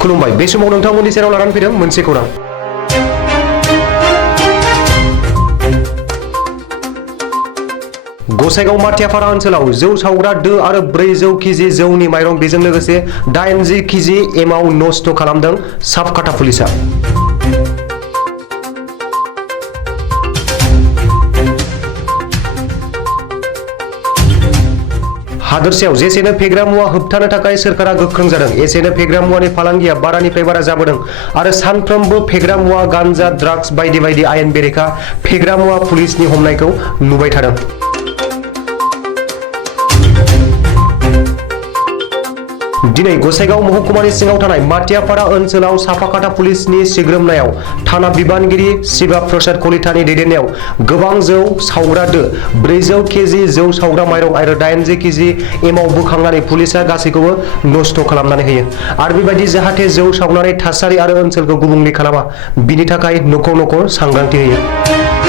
खुलुमबाय बे समाव नोंथांमोननि सेराव लानानै फैदों मोनसे खौरां। गसाइगाव माथियापारा ओनसोलाव जौ सावग्रा दो आरो 400 केजि जौनि माइरं बेजों लोगोसे 80 केजि एमाव नष्ट खालामदों सापकाटा पुलिसा। हादोरसायाव जेसेनो फेग्रा मुवा होबथानो थाखाय सोरखारा गोख्रों जादों एसेनो फेग्रा मुवानि फालांगिया बारानिफ्राय बारा जाबोदों आरो सानफ्रोमबो फेग्रा मुवा गांजा ड्राग्स बायदि बायदि आयेन बेरेखा फेग्रा मुवा पुलिसनि हमनायखौ नुबाय थादों। दिनै गसाइगाव महकुमानि सिङाव थानाय माथियापारा ओनसोलाव सापाकाटा पुलिसनि सिग्रोमनायाव थाना बिबानगिरि शिवा प्रसाद कलितानि दैदेननायाव गोबां जौ सावग्रा दो 400 केजि जौ सावग्रा माइरं आरो 80 केजि एमाव बोखांनानै पुलिसा गासैखौबो नष्ट खालामनानै होयो आरो बेबायदि जाहाथे जौ सावनानै थासारि आरो ओनसोलखौ गुबुंले खालामा बिनि थाखाय नखर नखर सांग्रांथि होयो।